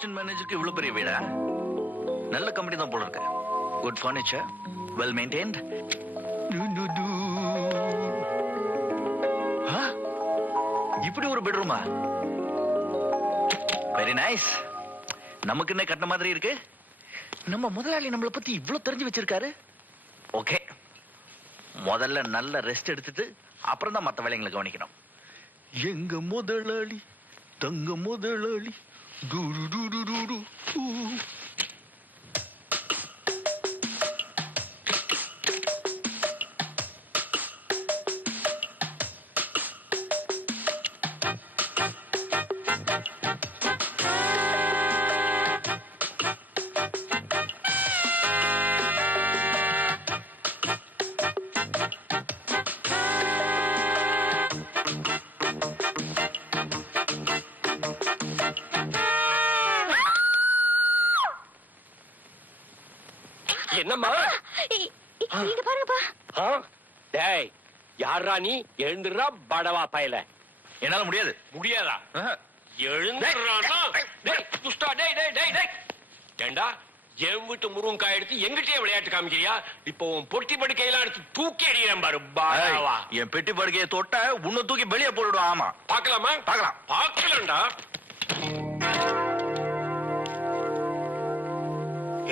Assistant மேனேஜருக்கு இவ்வளவு பெரிய வீடா? நல்ல கம்பெனி தான் போல இருக்கு. Good furniture, well maintained. இப்படி ஒரு பெட்ரூமா? Very nice. நமக்கு என்ன கட்டின மாதிரி இருக்கு. நம்ம முதலாளி நம்மளை பத்தி இவ்வளவு தெரிஞ்சு வச்சிருக்காரு. ஓகே, முதல்ல நல்ல ரெஸ்ட் எடுத்துட்டு அப்புறம் தான் மற்ற வேலைங்களை கவனிக்கணும். எங்க முதலாளி, தங்க முதலாளி. என்னம்மா நீங்க பாருங்கப்பா. டேய், யாரா நீ? எழுந்துடுறா படவா பயல. என்னால முடியாது. முடியாதா? எழுந்துடுறானா? டேய் துஷ்டா, டேய் டேய் டேய் டேய். ஏண்டா என் வீட்டு முருங்காய் எடுத்து எங்கிட்டே விளையாட்டு காமிக்கிறியா? இப்போ உன் பொட்டி படுக்கையெல்லாம் எடுத்து தூக்கி அடிக்கிறேன் பாரு பாடவா. என் பெட்டி படுக்கையை தொட்ட உன்னை தூக்கி வெளியே போடுடும். ஆமா, பாக்கலாமா? பார்க்கலாம். பாக்கலாம்டா.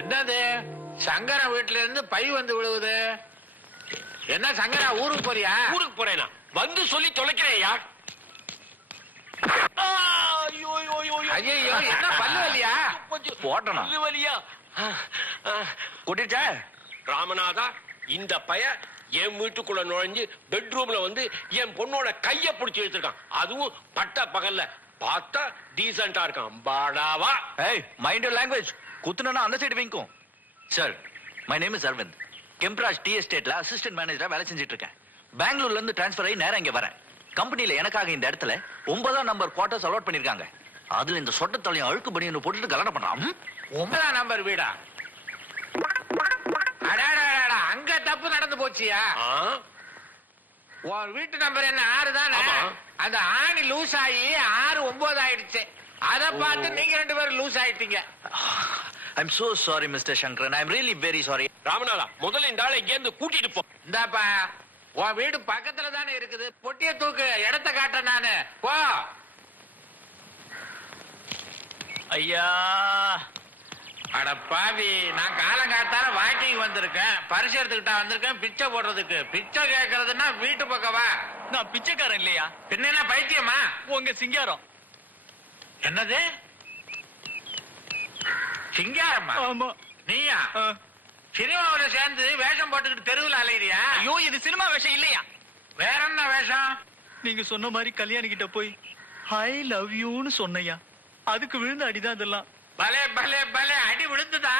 என்னது சங்கரா வீட்டுல இருந்து பை வந்து விழுவுது? என்ன சங்கரா ஊருக்கு போறியா? ஊருக்கு போறேனா? வந்து சொல்லி தொலைக்கிறேயா? ஐயோ, என்ன பல்லு வலியா? போட்டனா? பல்லு வலியா? கூட்டிட்டா? ராமநாதா, இந்த பைய என் வீட்டுக்குள்ள நுழைஞ்சு பெட்ரூம்ல வந்து என் பொண்ணோட கைய பிடிச்சு எடுத்திருக்கான். அதுவும் பட்ட பகல்ல. பார்த்தா டீசென்டா இருக்கான் பாடாவா. ஏய், மைண்ட் யுவர் லாங்குவேஜ். குத்துனா அந்த சைடு வைக்கும். Sir, my name is Aravind. Kempraj T எஸ்டேட்ல அசிஸ்டன்ட் மேனேஜரா வேலை செஞ்சுட்டு இருக்கேன். பெங்களூர்ல இருந்து டிரான்ஸ்பர் ஆகி நேரம் இங்க வரேன். கம்பெனில எனக்காக இந்த இடத்துல 9ஆம் நம்பர் குவார்டர்ஸ் அலாட் பண்ணிருக்காங்க. அதுல இந்த சொட்ட தலையும் அழுக்கு பனியன்னு போட்டுட்டு கல்யாணம் பண்றான். 9ஆம் நம்பர் வீடா? அடாடா, அங்க தப்பு நடந்து போச்சியா? உன் வீட்டு நம்பர் என்ன 6 தானே? அந்த ஆணி லூஸ் ஆகி 6 9 ஆயிடுச்சு. அத பார்த்து நீங்க 2 பேரும் லூஸ் ஆயிட்டீங்க. I'm so sorry, Mr. Shankaran. I'm really very sorry. ராமநாதா, முதல்ல இந்த ஆளை இங்க இருந்து கூட்டிட்டு போ. இந்தாப்பா, உன் வீடு பக்கத்துல தானே இருக்குது. பொட்டிய தூக்கு, இடத்த காட்ட நானு. போ. ஐயா, அட பாவி, நான் காலங்காத்தால வாக்கிங் வந்திருக்கேன். பரிசு எடுத்துக்கிட்டா வந்திருக்கேன் பிச்சை போடுறதுக்கு. பிச்சை கேட்கறதுன்னா வீட்டு பக்கம் வா. நான் பிச்சைக்காரன் இல்லையா? பின்ன பைத்தியமா? உங்க சிங்காரம். என்னது சிங்காரமா? ஆமா. நீயா சினிமாவோட சேர்ந்து வேஷம் போட்டுக்கிட்டு தெருவில் அலையிறியா? ஐயோ, இது சினிமா வேஷம் இல்லையா? வேற என்ன வேஷம்? நீங்க சொன்ன மாதிரி கல்யாணி கிட்ட போய் ஐ லவ் யூன்னு சொன்னையா, அதுக்கு விழுந்த அடிதான் இதெல்லாம். பலே பலே பலே, அடி விழுந்துதா?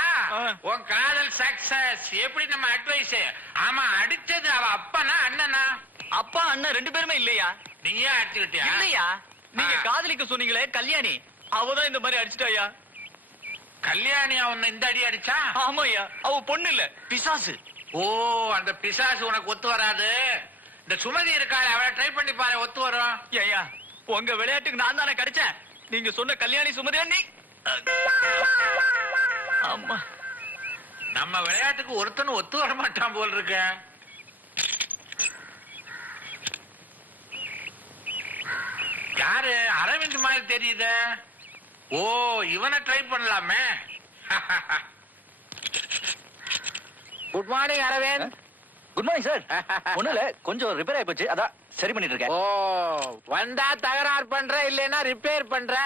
உன் காதல் சக்சஸ். எப்படி நம்ம அட்வைஸ்? ஆமா, அடிச்சது அவ அப்பனா அண்ணனா? அப்பா அண்ணன் 2 பேருமே இல்லையா? நீயே அடிச்சுக்கிட்டியா? இல்லையா, நீங்க காதலிக்க சொன்னீங்களே கல்யாணி, அவதான் இந்த மாதிரி அடிச்சிட்டாயா. கல்யாணியா உன்னை இந்த அடி அடிச்சா? ஆமாய்யா, அவ பொண்ணு இல்ல, பிசாசு. ஓ, அந்த பிசாசு உனக்கு ஒத்து வராது. இந்த சுமதி இருக்காரு, அவளை ட்ரை பண்ணி பாரு, ஒத்து வரும். ஐயா, உங்க விளையாட்டுக்கு நான் தானே கிடைச்சேன். நீங்க சொன்ன கல்யாணி சுமதியா நீ? ஆமா, நம்ம விளையாட்டுக்கு ஒருத்தனும் ஒத்து வர மாட்டான் போல் இருக்க. யாரு? அரவிந்த் மாதிரி தெரியுது. ஓ, இவனை ட்ரை பண்ணலாமே. Good morning Aravind. Good morning sir. ஒண்ணுல கொஞ்சம் ரிப்பேர் ஆயி போச்சு, அதான் சரி பண்ணிட்டு இருக்கேன். ஓ, வந்தா தகராறு பண்ற, இல்லைன்னா ரிப்பேர் பண்ற.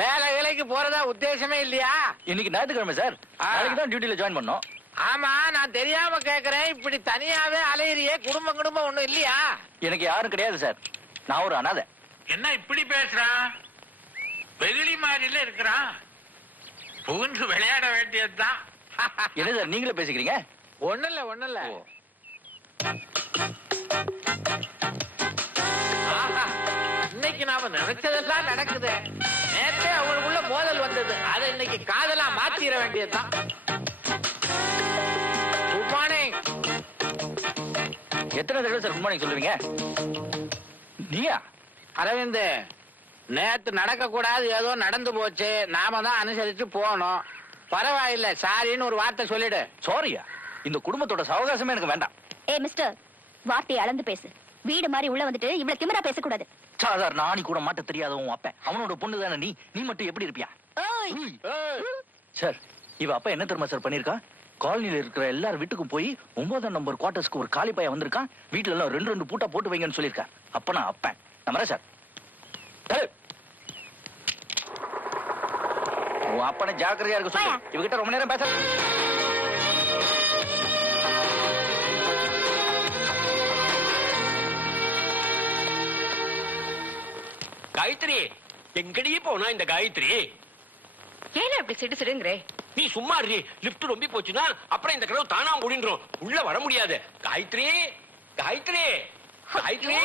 வேலைக்கு போறதா உத்தேசமே இல்லையா? இன்னைக்கு ஞாயிற்றுக்கிழமை சார், நாளைக்கு தான் டியூட்டில ஜாயின் பண்ணோம். ஆமா, நான் தெரியாம கேக்குறேன். இப்படி தனியாவே அலையிறியே, குடும்பம் ஒண்ணும் இல்லையா? எனக்கு யாரும் கிடையாது சார், நான் ஒரு அனாதை. என்ன இப்படி பேசுறான்? வெகுளி மாதிரில இருக்கிறான். புகுந்து விளையாட வேண்டியதுதான். என்ன சார் நீங்களே பேசிக்கிறீங்க? ஒண்ணுல்ல. இன்னைக்கு நாம நினைச்சதெல்லாம் நடக்குது. நேற்றே அவங்களுக்குள்ள மோதல் வந்தது, அதை இன்னைக்கு காதலா மாத்திர வேண்டியதுதான். Good morning. எத்தனை தடவை சார் குட் மார்னிங் சொல்லுவீங்க? நீயா? அரவிந்த், நேத்து நடக்க கூடாது ஏதோ நடந்து போச்சு, நாம தான் அனுசரிச்சு போனோம். பரவாயில்ல, சாரின்னு ஒரு வார்த்தை சொல்லிடு. சாரியா? இந்த குடும்பத்தோட சவகாசமே எனக்கு வேண்டாம். ஏ மிஸ்டர், வார்த்தையை அளந்து பேசு. வீடு மாதிரி உள்ள வந்துட்டு இவ்வளவு திமிரா பேசக்கூடாது. சாதாரண ஆணி கூட மாட்ட தெரியாதவன் அப்ப அவனோட பொண்ணு தானே நீ மட்டும் எப்படி இருப்பியா? சார், இவ அப்பா என்ன தெரியுமா சார் பண்ணிருக்கா? காலனில இருக்கிற எல்லார் வீட்டுக்கும் போய் 9ஆம் நம்பர் குவார்டர்ஸ்க்கு ஒரு காலி பையன் வந்திருக்கான். வீட்டுல எல்லாம் 2 பூட்டா போட்டு வைங்கன்னு சொல்லியிருக்கான். அப்ப நான் அப்பேன் நம்புற சார். உன் அப்பனை ஜாக்கிரதையா இருக்க சொல்லு. இவகிட்ட ரொம்ப நேரம் பேச. காயத்ரி, எங்கடியே போனா இந்த காயத்ரி? ஏன் இப்படி சிடு சிடுங்கிறே? நீ சும்மா இரு. லிப்ட் ரொம்ப போச்சுன்னா அப்புறம் இந்த கதவு தானா முடிஞ்சிரும். உள்ள வர முடியாது. காயத்ரி, காயத்ரி, காயத்ரி.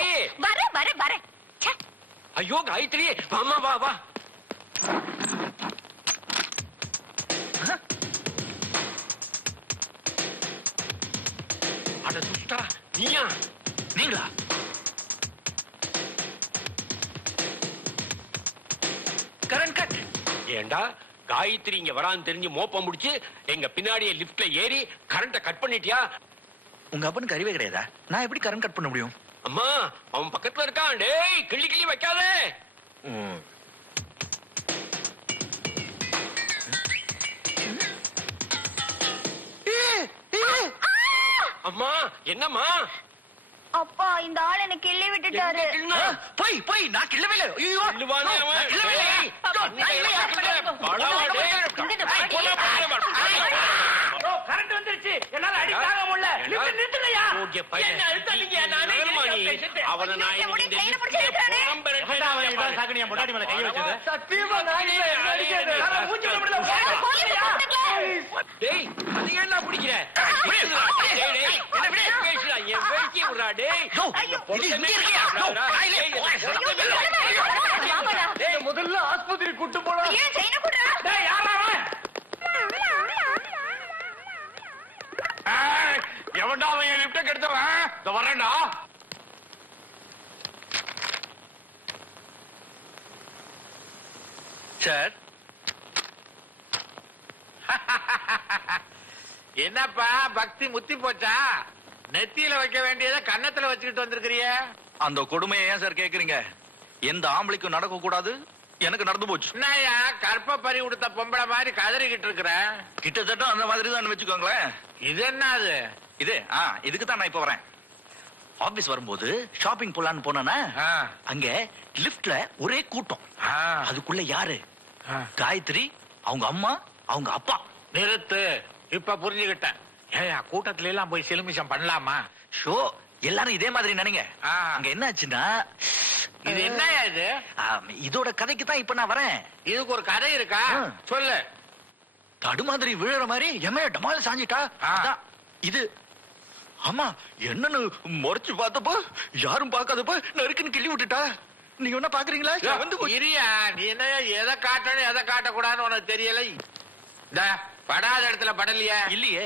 வர வர வர. ஐயோ காயத்ரி, வாமா வா வா. அட துஷ்டா, நீயா? நீங்களா? Current cut. ஏண்டா காயத்ரி இங்க வரான்னு தெரிஞ்சு மோப்பம் முடிச்சு எங்க பின்னாடியே லிப்ட்ல ஏறி கரண்ட கட் பண்ணிட்டியா? உங்க அப்பனுக்கு அறிவே கிடையாதா? நான் எப்படி கரண்ட் கட் பண்ண முடியும்? அம்மா, அவன் பக்கத்துல இருக்கான். டேய், கிள்ளி கிள்ளி வைக்காதே. அம்மா, என்னம்மா? அப்பா, இந்த ஆள் என்ன கிள்ளி விட்டுட்டாரு. எங்க கிள்ளுனா? போய் போய், நான் கிள்ளவே இல்லை. ஐயோ, கிள்ளுவானே அவன். நான் கிள்ளவே இல்லை. டேய், நான் இல்லையா கிள்ளுறேன். படவா, டேய். போடா, கரண்ட் வந்துருச்சு, என்னால அடி தாங்க முடியல. லிப்ட் நிறுத்துங்கய்யா. ஓகே, பையன். என்ன அழுத்தாதீங்க, நானே பேசிட்டேன். அவனை நான் இந்த இன்னைக்கு இந்த கையில லிப்ட்ல பிடிச்சு இழுக்கிறானே. புறம்பெறட்டேன். சத்தியமா நான் இல்லை, என்ன அடிக்காத. நான் மூச்சு விட முடியல. போலீஸ் கூப்பிட்டுங்களே. டேய், அது ஏன்டா பிடிக்கிற? டேய், டேய், என்ன பேசுடா? என் பேச்சு விடுறா, டேய். ஐயோ, இது இங்கே இருக்கியா? ஆமாடா. டேய், முதல்ல ஆஸ்பத்திரி கூட்டு போலாம். ஏன் செயினை குடுறா? டேய், யாரா அவன்? ஏய், எவன்டா அவன் என் லிப்ட கெடுத்தவன்? இதோ வரேன்டா. சார், என்னப்பா பக்தி முத்தி போச்சா? நெத்தியில வைக்க வேண்டியதை கன்னத்துல வச்சுக்கிட்டு வந்திருக்கிறிய. அந்த கொடுமையை ஏன் சார் கேக்குறீங்க? எந்த ஆம்பளைக்கும் நடக்க கூடாது, எனக்கு நடந்து போச்சு. என்னய்யா கற்ப பறி உடுத்த பொம்பளை மாதிரி கதறிக்கிட்டு இருக்கிற? கிட்டத்தட்ட அந்த மாதிரி தான் வச்சுக்கோங்களேன். இது என்னது? இது இதுக்கு தான் நான் இப்ப வரேன். ஆபீஸ் வரும்போது ஷாப்பிங் போலான்னு போனா ஆ, அங்க லிப்ட்ல ஒரே கூட்டம். ஆ, அதுக்குள்ள யாரு? ஆ. காயத்ரி, அவங்க அம்மா, அவங்க அப்பா. நிறுத்து, இப்ப புரிஞ்சுக்கிட்டேன். ஏயா கூட்டத்துல எல்லாம் போய் சிலுமிஷம் பண்ணலாமா? ஷோ, எல்லாரும் இதே மாதிரி நினைங்க. ஆ. அங்க என்ன ஆச்சுன்னா, இது என்னய்யா இது? இதோட கதைக்கு தான் இப்ப நான் வரேன். இதுக்கு ஒரு கதை இருக்கா? ஆ. சொல்லு. தடு மாதிரி விழுற மாதிரி எம்மைய டமால சாஞ்சிட்டா. ஆ. அதான், இது ஆமா, என்னன்னு முறைச்சு பார்த்தப்ப யாரும் பார்க்காதப்ப நறுக்குன்னு கிள்ளி விட்டுட்டா. நீங்க என்ன பாக்குறீங்களா? வந்து போய் இரியா, நீ என்ன எதை காட்டணும் எதை காட்டக்கூடாதுன்னு உனக்கு தெரியல. இந்த படாத இடத்துல படலையா? இல்லையே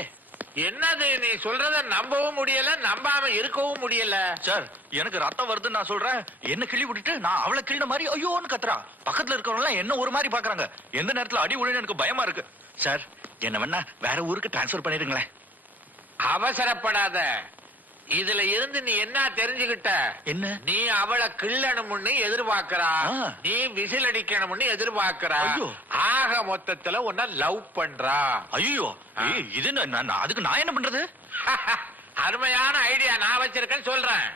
என்னது நீ சொல்றத நம்பவும் முடியல, நம்பாம இருக்கவும் முடியல. சார். எனக்கு ரத்தம் வருதுன்னு நான் சொல்றேன். என்ன கிள்ளி விட்டுட்டு நான் அவளை கிள்ளின மாதிரி ஐயோன்னு கத்துறா. பக்கத்துல இருக்கிறவங்க எல்லாம் என்ன ஒரு மாதிரி பாக்குறாங்க. எந்த நேரத்துல அடி விழுன்னு எனக்கு பயமா இருக்கு. சார், என்ன வேணா வேற ஊருக்கு டிரான்ஸ்பர் பண்ணிடுங்களேன். அவசரப்படாத. இதுல இருந்து நீ என்ன தெரிஞ்சுக்கிட்ட? என்ன? நீ அவளை கிள்ளணும்னு எதிர்பார்க்கிறா, ஆ. நீ விசில் அடிக்கணும்னு எதிர்பார்க்கிறா. ஐயோ. ஆக மொத்தத்துல உன்னை லவ் பண்றா. ஐயோ, இது அதுக்கு நான் என்ன பண்றது? அருமையான ஐடியா நான் வச்சிருக்கேன்னு சொல்றேன்.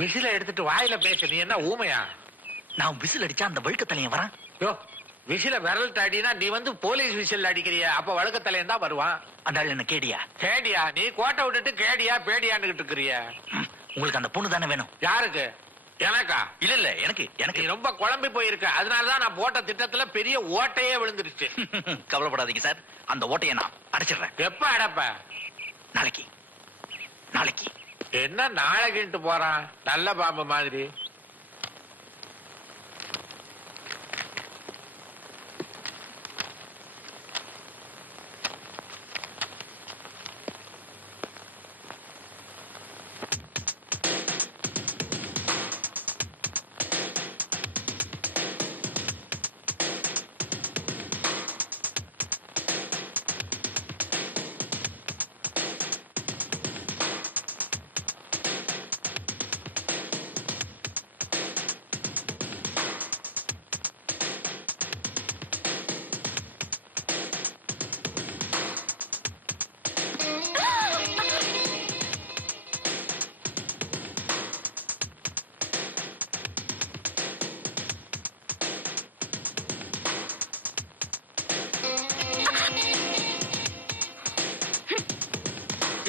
விசில எடுத்துட்டு வாயில பேச, நீ என்ன ஊமையா? நான் விசில் அடிச்சா அந்த வழுக்க தலையன் வரான். யோ, விசில விரல் தாடினா நீ வந்து போலீஸ் விசில் அடிக்கிறிய, அப்ப வழக்க தலையன் தான் வருவான். அந்த ஆள் என்ன கேடியா? கேடியா? நீ கோட்டை விட்டுட்டு கேடியா பேடியான்னு இருக்கிறிய. உங்களுக்கு அந்த பொண்ணு தானே வேணும்? யாருக்கு? எனக்கா? இல்ல இல்ல, எனக்கு நீ எனக்கு. ரொம்ப குழம்பி போயிருக்க, அதனாலதான் நான் போட்ட திட்டத்துல பெரிய ஓட்டையே விழுந்துருச்சு. கவலைப்படாதீங்க சார், அந்த ஓட்டையை நான் அடைச்சிடுறேன். எப்ப அடப்ப? நாளைக்கு நாளைக்கு. என்ன நாளைக்குன்ட்டு போறான், நல்ல பாம்பு மாதிரி.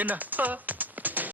என்ன